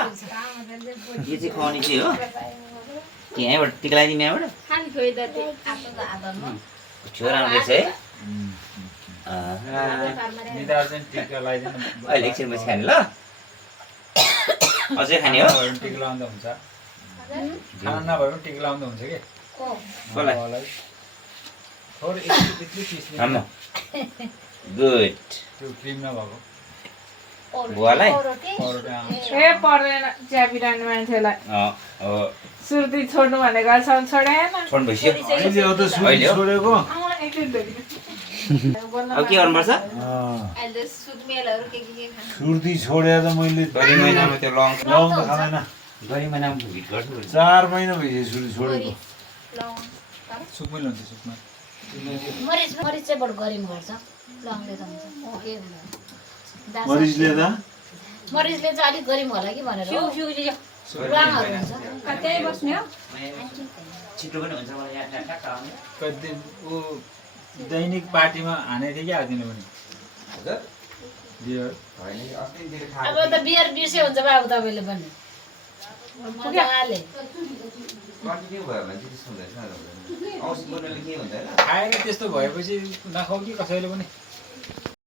यो चाहिँ खुवाउने चाहिँ हो यहाँबाट टिका लगाइदिने यहाँबाट छोरा आउँदैछ है अहिले एकछिनपछि खाने ल अझै खाने हो टिका लाउँदा हुन्छ खाना नभए पनि टिका लाउँदा हुन्छ कि कसलाई थोरै यति पिस गुड त्यो क्रिम नभएको बुवालाई ए पर्दैन चिया पिराउने मान्छेलाई हो सुर्ती छोड्नु भनेको अहिलेसम्म छोडेन छोड्नु भइसक्यो अहिले हो त सुई छोडेको अब के गर्नुपर्छ सुर्ती छोडेर त मैले गरी महिनामा त्यो लङ लौङ त खाँदैन गरी महिनामा भिड गर्छु 4 महिना भइसक्यो सुर्ती छोडेको सुक्मै लाउँछ सुक्मै मरिच चाहिँ बरु गरिम गर्छ लङले त हुन्छ के हुन्छ मरिचले त मरिचले चाहिँ अलिक गरिम होला कि भनेर लङहरू हुन्छ त्यही बस्ने हो छिटो पनि हुन्छ मलाई यहाँ ठ्याक्क आउने कति ऊ दैनिक पार्टीमा हाने थियो कि हाल्दिनँ पनि बियर अब त बियर बिर्से हुन्छ बाबु तपाईँले पनि मजाले कन्टिन्यू भयो भने चाहिँ त्यस्तो हुँदैन औषधि बनाउनु के हुँदैन खाएर त्यस्तो भएपछि नखाऊ कि कसैले पनि